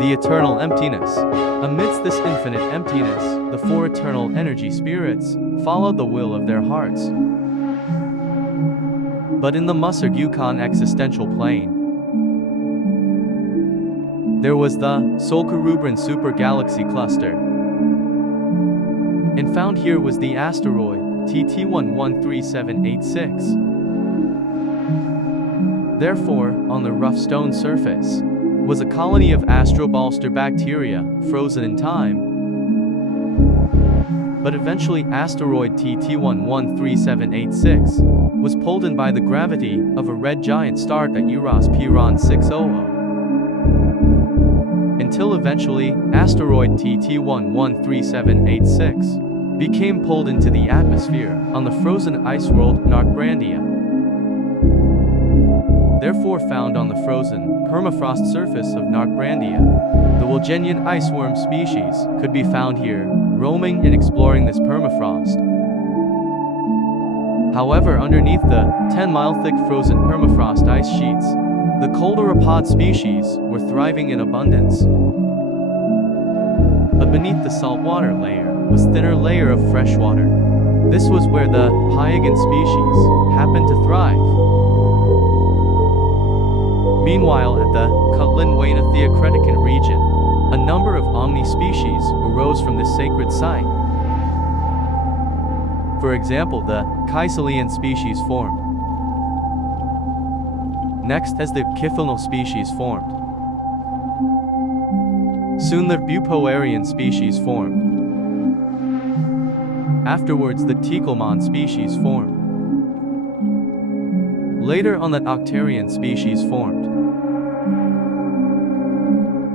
The eternal emptiness. Amidst this infinite emptiness, the four eternal energy spirits followed the will of their hearts. But in the Musar Yukon existential plane, there was the Solkerubran super galaxy cluster. And found here was the asteroid TT113786. Therefore, on the rough stone surface, was a colony of astrobalster bacteria, frozen in time. But eventually asteroid TT113786 was pulled in by the gravity of a red giant star at Uras Piran 600. Until eventually, asteroid TT113786 became pulled into the atmosphere on the frozen ice world Narkbrandia. Therefore found on the frozen, permafrost surface of Narkbrandia, the Wilgenian iceworm species could be found here, roaming and exploring this permafrost. However, underneath the 10-mile-thick frozen permafrost ice sheets, the coleopod species were thriving in abundance. But beneath the saltwater layer was thinner layer of freshwater. This was where the Pyagan species happened to thrive. Meanwhile, at the Kutlan-Waina Theokretikan region, a number of omni species arose from this sacred site. For example, the Kaisalian species formed. Next, as the Kifilno species formed. Soon the Bupoarian species formed. Afterwards, the Tikelman species formed. Later on, that Octarian species formed.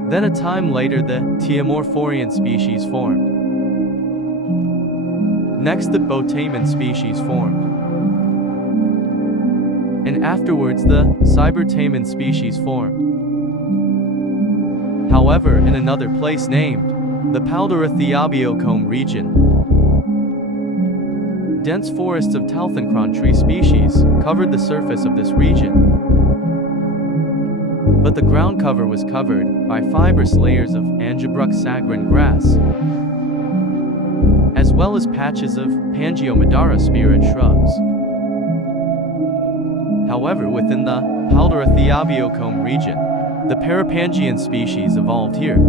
Then a time later, the Tiamorphorian species formed. Next, the Botaman species formed. And afterwards, the Cybertaman species formed. However, in another place named the Paldera Theobiocombe region, dense forests of Talthancron tree species covered the surface of this region. But the ground cover was covered by fibrous layers of Angiobruch sagran grass, as well as patches of Pangiomadara spirit shrubs. However, within the Paldera Theobiocombe region, the Parapangean species evolved here.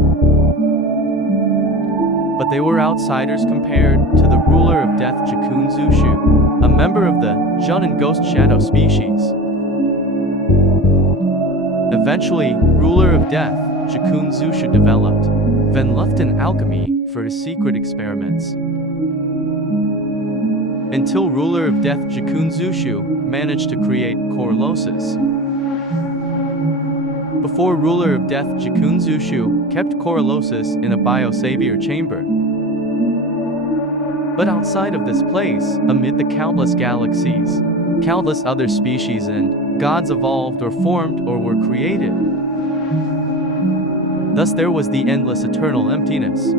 But they were outsiders compared to the ruler of death Jakun Zushu, a member of the Jun and Ghost Shadow species. Eventually, ruler of death Jakun Zushu developed Van Luften alchemy for his secret experiments. Until ruler of death Jakun Zushu managed to create Corlosis. Before ruler of death Jakun Zushu kept Corlosis in a biosavior chamber. But outside of this place, amid the countless galaxies, countless other species and gods evolved or formed or were created. Thus there was the endless eternal emptiness.